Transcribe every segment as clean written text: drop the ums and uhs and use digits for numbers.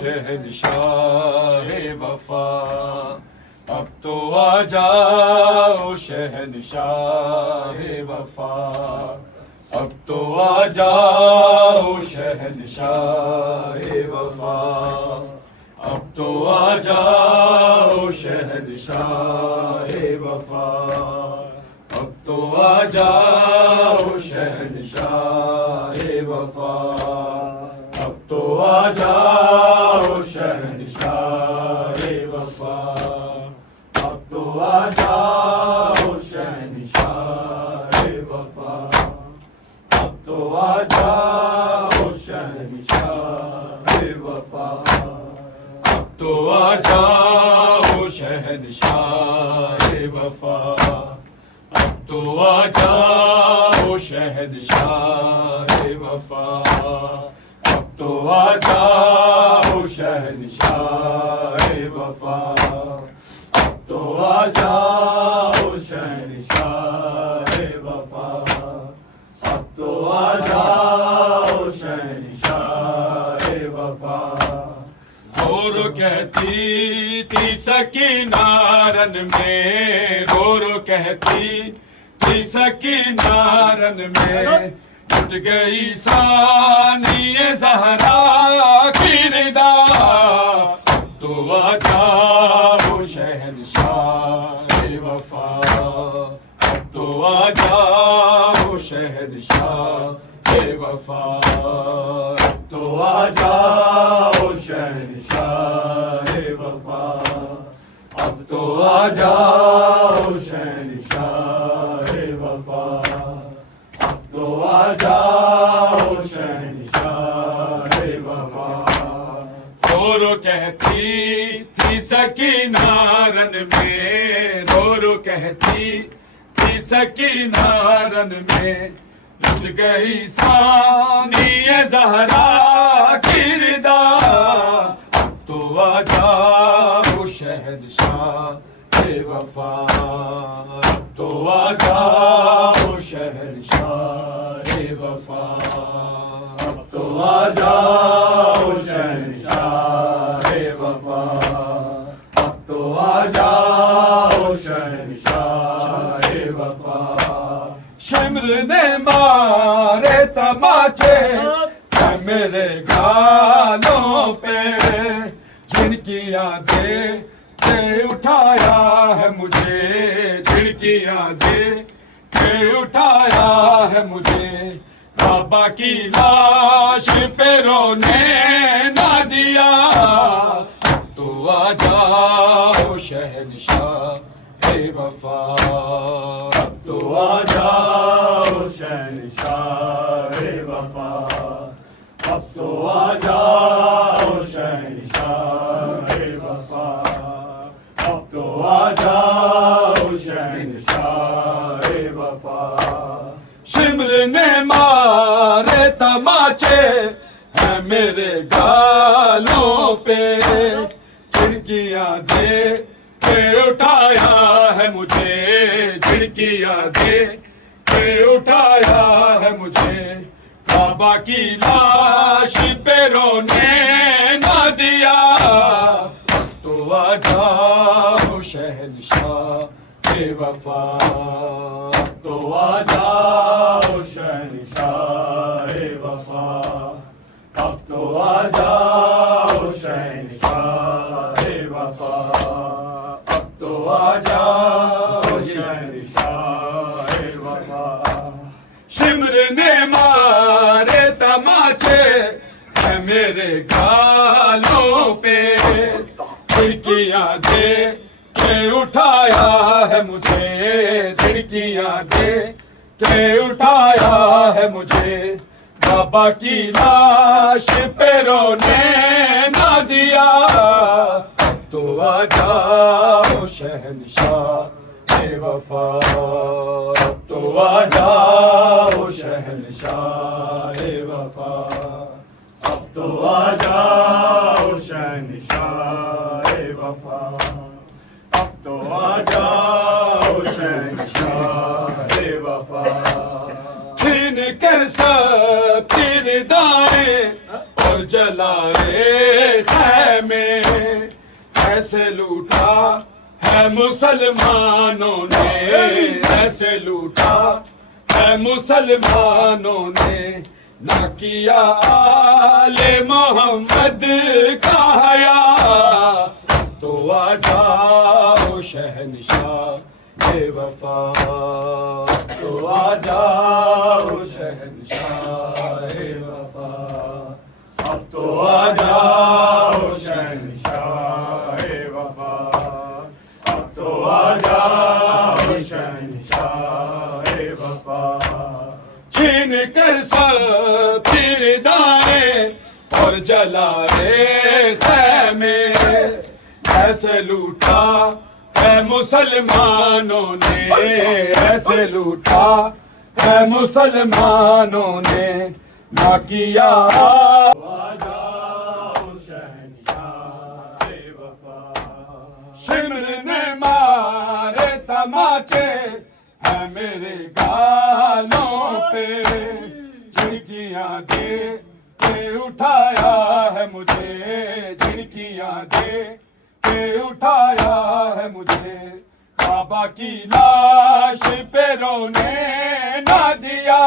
شہنشاہ وفا اب تو آ جاؤ شہنشاہ وفا اب تو آ جاؤ شہنشاہ وفا اب تو آ جاؤ شہنشاہ وفا اب تو آ جاؤ شہنشاہ وفا اب تو آ جاؤ شہنشاہ وفا اب تو آ جاؤ شہنشاہ وفا اب تو آ جاؤ شہنشاہ وفا اب تو آ جاؤ شہنشاہ وفا اب تو آ جاؤ شہنشاہ وفا اب تو آ جاؤ شہنشاہ وفا اب تو آ جاؤ شہنشاہ وفا اب تو آ جاؤ شہنشاہ وفا رو کہتی تھی سکینہ رن میں رو کہتی تھی سکینہ رن میں ٹوٹ گئی ثانی زہرا کی ندا تو آ جاؤ شہنشاہ وفا اب تو آ جاؤ شہنشاہ وفا اب تو آ جاؤ شہنشاہ وفا اب تو آ جاؤ شہنشاہ وفا اب تو آ جاؤ شہنشاہ وفا رو کہتی تھی سکینہ رن میں رو کہتی تھی سکینہ رن میں لٹ گئی ثانی زہرا کی ردا اب تو آ جاؤ شہنشاہ وفا اب تو آ جاؤ شہنشاہ وفا اب تو آ جاؤ شہنشاہ وفا اب تو آ جاؤ شہنشاہ وفا شمر نے مارے تماچے میرے گالوں پہ جن کی یادیں اٹھایا ہے مجھے جن کی یادیں اٹھایا ہے مجھے بابا کی لاش پہ رونے نہ دیا تو آ جاؤ شہنشاہ وفا اب تو آ جاؤ شہنشاہ وفا اب تو آ جاؤ شہنشاہ وفا اب تو آ جاؤ شہنشاہ وفا شمر نے مارے تماچے ہیں میرے گالوں پہ جن کی یادیں اٹھایا ہے مجھے جن کھڑکیاں دے کے اٹھایا ہے مجھے بابا کی لاش پہ رونے نہ دیا تو آ جاؤ شہنشاہ بے وفا تو آ جاؤ شہنشاہ بے وفا اب تو آ جاؤ شہنشاہ بے وفا اب تو آ جاؤ شہنشاہ بے وفا شمر نے مارے تماچے ہے میرے گالوں پہ کھڑکیاں دے کے اٹھایا ہے مجھے کھڑکیاں دے کے اٹھایا ہے مجھے بابا کی لاش پہ رونے نہ دیا تو آ جاؤ شہنشاہ بے وفا تو آ جاؤ شہنشاہ بے وفا اب تو آ جاؤ شہنشاہ بے وفا اب تو آ جاؤ شہنشاہ بے وفا چھین کر سب تیر دائیں اور جلائے خیمے ایسے لوٹا ہے مسلمانوں نے ایسے لوٹا ہے مسلمانوں نے نہ کیا آل محمد کا حیا تو آ جاؤ شہنشاہ بے وفا تو آ جاؤ شہنشاہ بے وفا اب تو آ جاؤ شہنشاہ بے وفا اب تو آ جاؤ شہنشاہ بے وفا چھین کر سب تیر دائیں اور جلائے خیمے ایسے لوٹا ہے مسلمانوں نے ایسے لوٹا ہے مسلمانوں نے نہ کیا شمر نے مارے تماچے ہے میرے گالوں پہ جھڑکیاں دے کے اٹھایا ہے مجھے جھڑکیاں دے کے اٹھایا ہے مجھے بابا کی لاش پہ رونے نہ دیا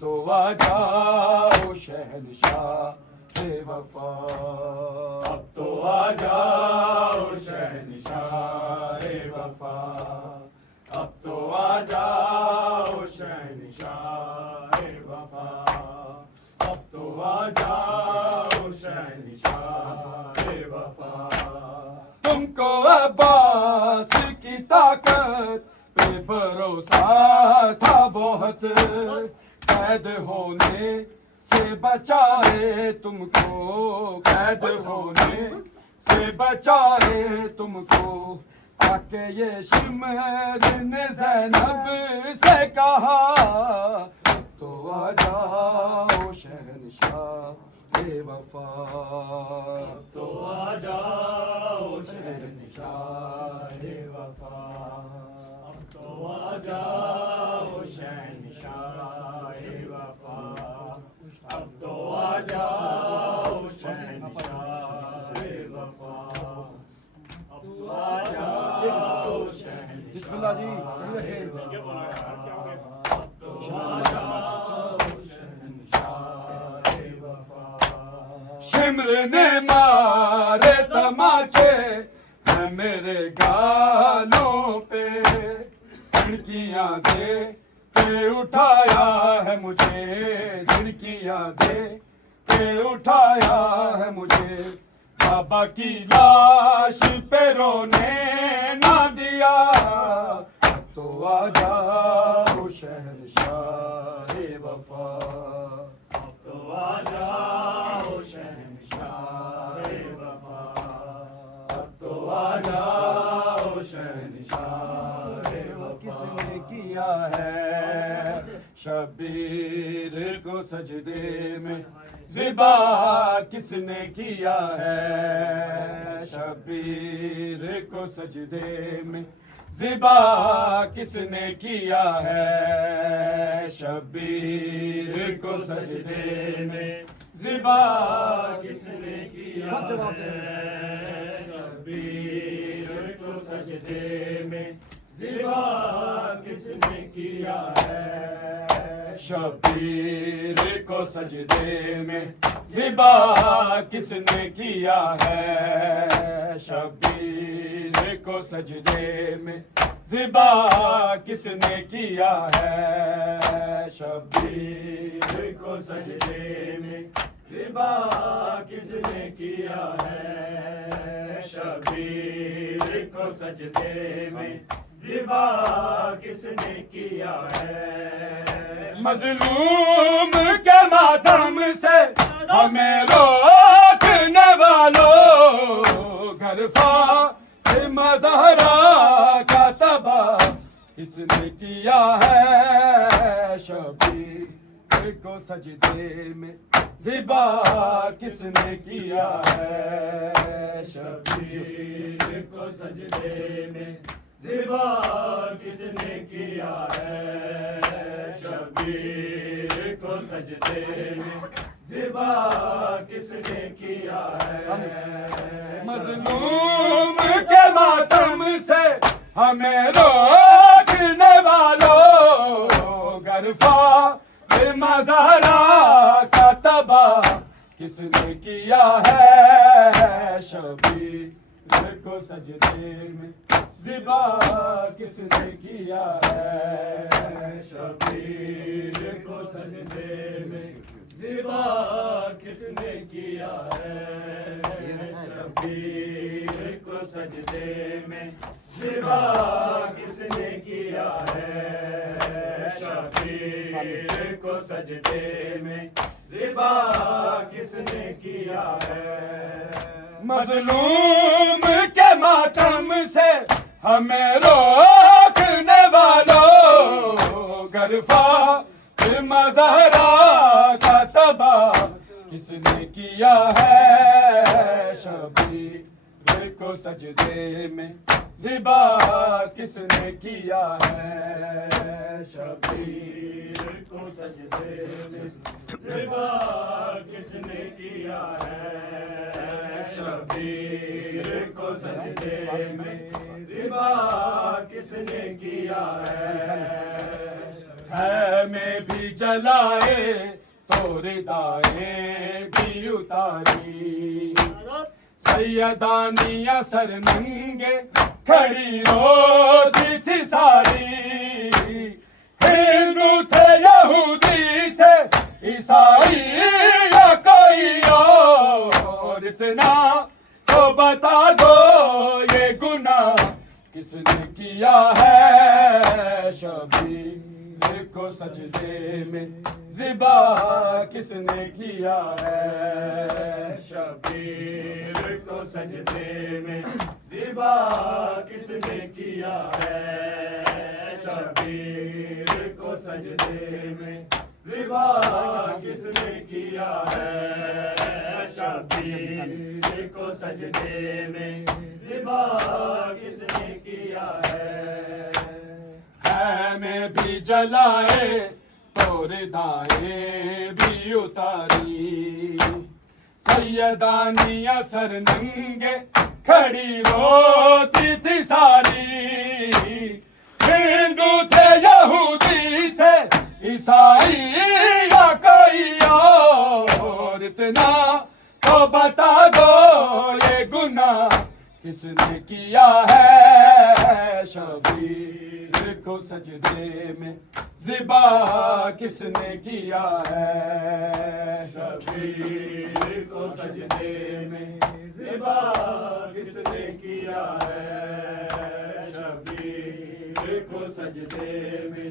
تو آ جاؤ شہنشاہ بے وفا اب تو آ جاؤ شہنشاہ بے وفا اب تو آ جاؤ شہنشاہ بے وفا اب تو آ جاؤ شہنشاہ بے وفا تم کو عباس کی طاقت پہ بھروسہ تھا بہت قید ہونے سے بچائے تم کو قید ہونے سے بچائے تم کو تاکہ یہ شمر نے زینب سے کہا تو آ جاؤ شہنشاہ بے وفا تو آ جاؤ شہنشاہ بے وفا تو آ جاؤ شہنشاہ بے وفا اب تو آ جاؤ شہنشاہ بے وفا اب تو آ جاؤ بسم اللہ جی شمر نے مارے تماچے ہے میرے گالوں پہ کھڑکیاں دے کے اٹھایا ہے مجھے کھڑکیاں دے کے اٹھایا ہے مجھے بابا کی لاش پہ رونے نہ دیا تو آ جاؤ شہنشاہ وفا تو آ جاؤ شہنشاہ وفا تو آ جاؤ شہنشاہ وفا کس نے کیا ہے شبیر کو سجدے میں ذبح کس نے کیا ہے شبیر کو سجدے میں ذبح کس نے کیا ہے شبیر کو سجدے میں ذبح کس نے کیا ہے شبیر کو سجدے میں ذبح کس نے کیا ہے شبیر کو سجدے میں ذبح کس نے کیا ہے شبیر کو سجدے میں ذبح کس نے کیا ہے شبیر کو سجدے میں ذبح کس نے کیا ہے شبیر کو سجدے میں ذبح کس نے کیا ہے مظلوم کے ماتم سے ہمیں روکنے والوں گھر فاطمہ زہرا کا تباہ کس نے کیا ہے شبیر کو سجدے میں ذبح کس نے کیا ہے شبیر کو سجدے میں ذبح کس نے کیا ہے شبیر کو سجدے میں ذبح کس نے کیا ہے مظلوم کے ماتم سے ہمیں روکنے والوں گھر فاطمہ زہرا کا تباہ کس نے کیا ہے شبیر کو سجدے میں ذبح کس نے کیا ہے شبیر کو سجدے میں ذبح کس نے کیا ہے شبیر کو سجدے میں ذبح کس نے کیا ہے شبیر کو سجدے میں ذبح کس نے کیا ہے مظلوم کے ماتم سے ہمیں روکنے والوں گھر فاطمہ زہرا کا تباہ کس نے کیا ہے شبیر کو سجدے میں ذبح کس نے کیا ہے شبیر کو سجدے میں ذبح کس نے کیا ہے شبیر کو سجدے میں ذبح کس نے کیا ہے خیمے بھی جلائے تو ردائیں بھی اتاری سیدانیاں سر ننگے کھڑی روتی تھی ساری ہندو تھے یہودی تھے عیسائی یا کوئی اور اتنا تو بتا دو یہ گناہ کس نے کیا ہے شبیر کو سجدے میں ذبح کس نے کیا ہے شبیر کو سجدے میں ذبح کس نے کیا ہے شبیر کو سجدے میں ذبح کس نے کیا ہے شبیر کو سجدے میں ذبح کس نے کیا ہے خیمے بھی جلائے تو ردائیں بھی اتاری سیدانیاں سر ننگے کھڑی روتی تھی ساری ہندو تھے یہودی تھے عیسائی یا کوئی اور اتنا تو بتا دو یہ گناہ کس نے کیا ہے شبیر کو سجدے میں ذبح کس نے کیا ہے شبیر کو سجدے میں ذبح کس نے کیا ہے شبیر کو سجدے میں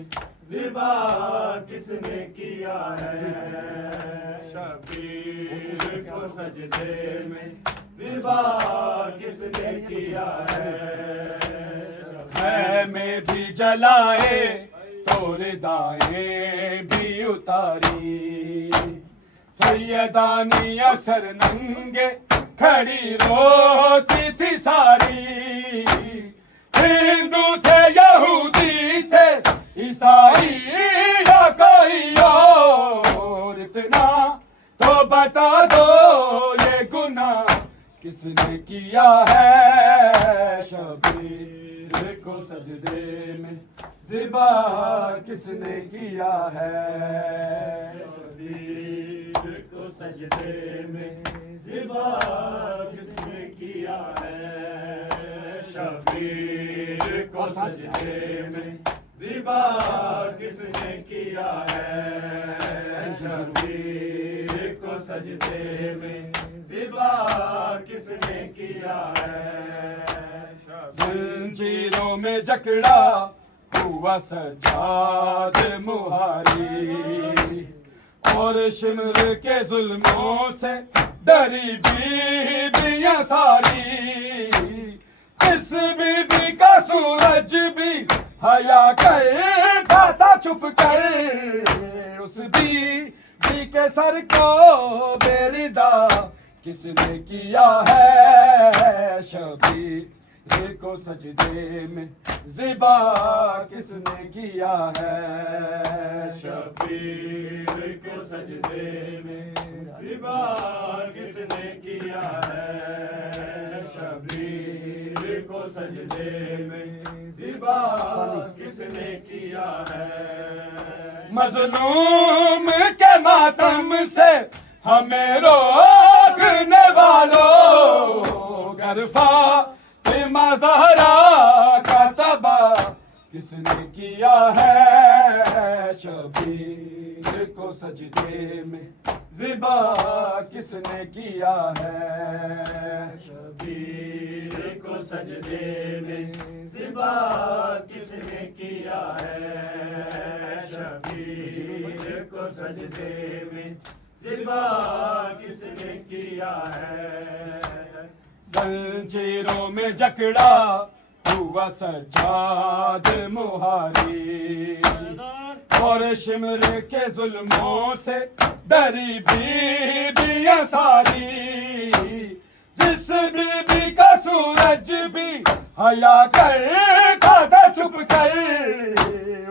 ذبح کس نے کیا ہے شبیر کو سجدے میں ذبح کس نے کیا ہے خیمے بھی جلائے تو ردائیں بھی اتاری سیدانیاں سر ننگے کھڑی روتی تھی ساری ہندو تھے یہودی تھے عیسائی یا کوئی اور، اتنا تو بتا دو یہ گناہ کس نے کیا ہے؟ شبیر کو سجدے میں ذبح کس نے کیا ہے؟ شبیر کو سجدے میں ذبح کس نے کیا ہے؟ شبیر کو سجدے میں ذبح کس نے کیا ہے؟ شبیر کو سجدے میں ذبح کس نے کیا ہے؟ زنجیروں میں جکڑا ہوا سجاد مہاری، اور شمر کے ظلموں سے ڈری بیویاں ساری، اس بی بی کا سورج بھی حیا کرتا تھا چھپ کر، اس بی بی کے سر کو بے ردا کس نے کیا ہے؟ شبیر کو سجدے میں ذبح کس نے کیا ہے؟ شبیر کو سجدے میں ذبح کس نے کیا ہے؟ شبیر کو سجدے میں ذبح کس نے کیا ہے؟ مظلوم کے ماتم سے ہمیں روکنے والوں، گر فاطمہ زہرا کا تباہ کس نے کیا ہے؟ شبیر کو سجدے میں ذبح کس نے کیا ہے؟ شبیر کو سجدے میں ذبح کس نے کیا ہے؟ شبیر کو سجدے میں ذبح کس نے کیا ہے؟ زنجیروں میں جکڑا ہوا سجاد مہاری، اور شمر کے ظلموں سے ڈری بیویاں ساری، جس بی بی کا سورج بھی حیا کرتا تھا چھپ کر،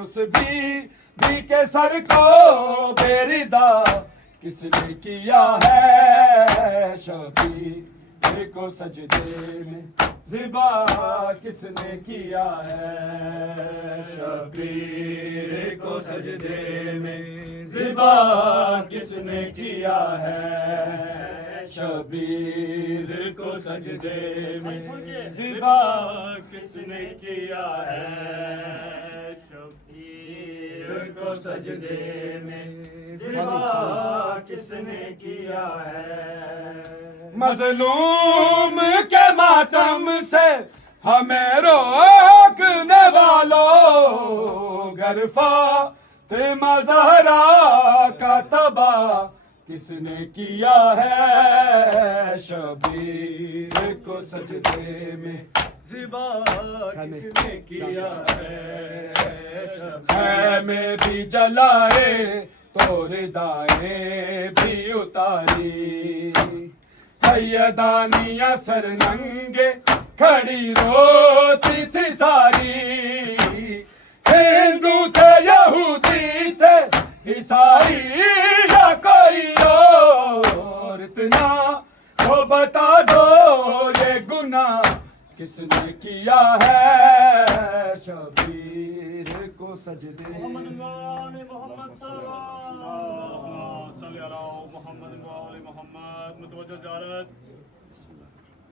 اس بی بی کے سر کو بے ردا کس نے کیا ہے؟ شبیر کو سجدے میں ذبح کس نے کیا ہے؟ شبیر کو سجدے میں ذبح کس نے کیا ہے؟ شبیر کو سجدے میں ذبح کس نے کیا ہے؟ شبیر کو سجدے میں ذبح کس نے کیا ہے؟ مظلوم کے ماتم سے ہمیں روکنے والوں، گر فاطمہ زہرا کا تباہ کس نے کیا ہے؟ شبیر کو سجدے میں ذبح کس نے کیا ہے؟ خیمے بھی جلائے تو ردائیں بھی اتاری، سیدانیاں سر ننگے کھڑی روتی تھی ساری، ہندو تھے یہودی تھے عیسائی یا کوئی اور، اتنا تو بتا دو یہ گناہ کس نے کیا ہے؟ شبیر کو سجدے محمد محمد صلی اللہ محمد محمد متوجہ زیارت